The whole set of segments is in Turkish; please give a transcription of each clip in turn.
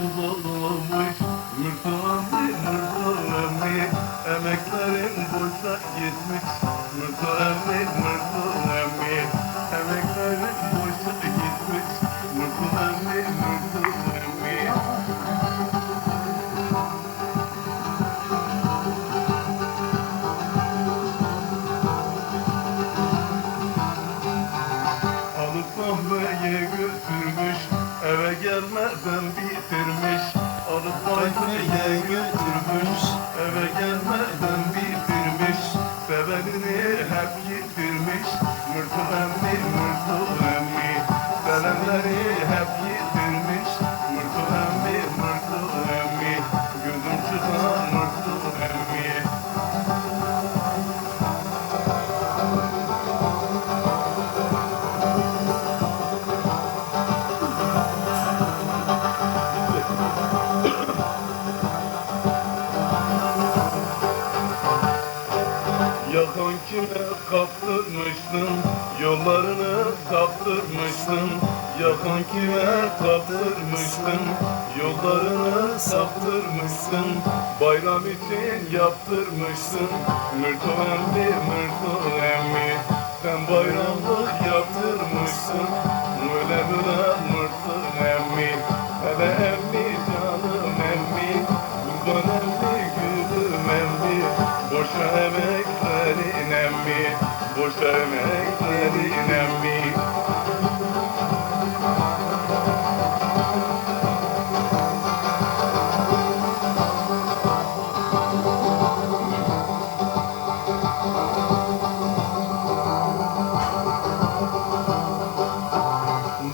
emmi, mırtı emmi Emeklerin boşa gitmiş. Mırtı gelmeden bitirmiş Alıp kahveye götürmüş. Eve gelmeden bitirmiş Sevenini hep yitirmiş. Mırtı emmi, mırtı emmi Sevenleri hep yitirmiş kaptırmıştın Yollarını saptırmıştın Yakan kime kaptırmıştın Yollarını saptırmışsın Bayram için yaptırmışsın Mırto emmi, mırto emmi Sen bayramlık yaptırmışsın Boşa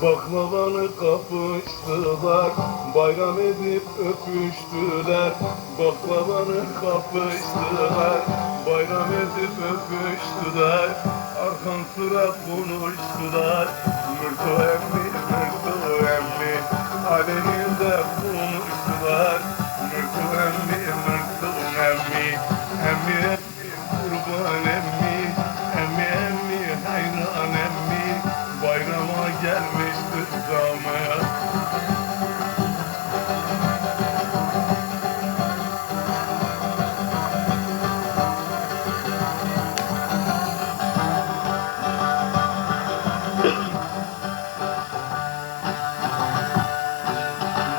Baklavanı kapıştılar Bayram edip öpüştüler. Baklavanı kapıştılar Bayram edip öpüştüler. Arkan sıra konuştular Mırto emmi, mırto emmi zamaya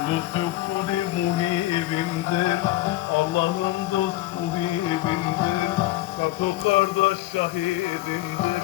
Dostu muhibimdir Allah'ın dost muhibimdir kardeş şahidimdir